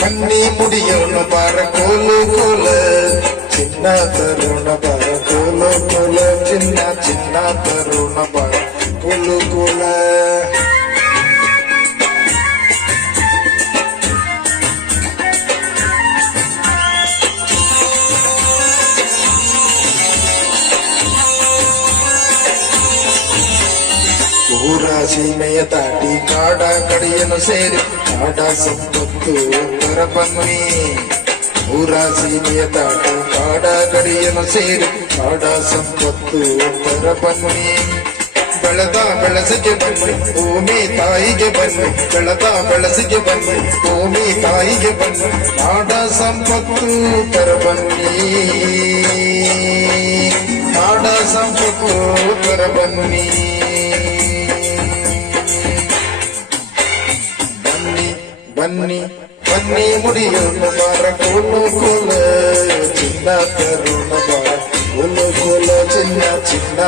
ಬನ್ನಿ ಮುಡಿಯೋಣ ಬಾರ ಕೋಲು ಕೋಲ ಚಿನ್ನ ತರುಣ ಬಾರ ಕೋಲು ಕೋಲ ಚಿನ್ನ ಚಿನ್ನ ತರುಣ ಬಾರ ಕೋಲು ಕೋಲ ಊರ ಸೀಮೆಯ ದಾಟಿ ಕಾಡ ಕಡಿಯನು ಸೇರಿ ಕಾಡ ಸಂಪತ್ತು ತರ ಬನ್ನಿ ಊರ ಸೀಮೆಯ ದಾಟಿ ಕಾಡ ಕಡಿಯನು ಸೇರಿ ಕಾಡ ಸಂಪತ್ತು ತರ ಬನ್ನಿ ಬೆಳೆದ ಬೆಳಸಿಗೆ ಬನ್ನಿ ಭೂಮಿ ತಾಯಿಗೆ ಬನ್ನಿ ಬೆಳೆದ ಬೆಳಸಿಗೆ ಬನ್ನಿ ಭೂಮಿ ತಾಯಿಗೆ ಬನ್ನಿ ಕಾಡ ಸಂಪತ್ತು ತರ ಬನ್ನಿ ಕಾಡ ಸಂಪತ್ತು ತರ ಬನ್ನಿ ಬನ್ನಿ ಬನ್ನಿ ಮುಡಿಯೋಣ ಬಾರ ಕೋಲು ಕೋಲ ಚಿನ್ನ ತರುಣ ಬಾರ ಕೋಲು ಕೋಲ ಚಿನ್ನ ಚಿನ್ನ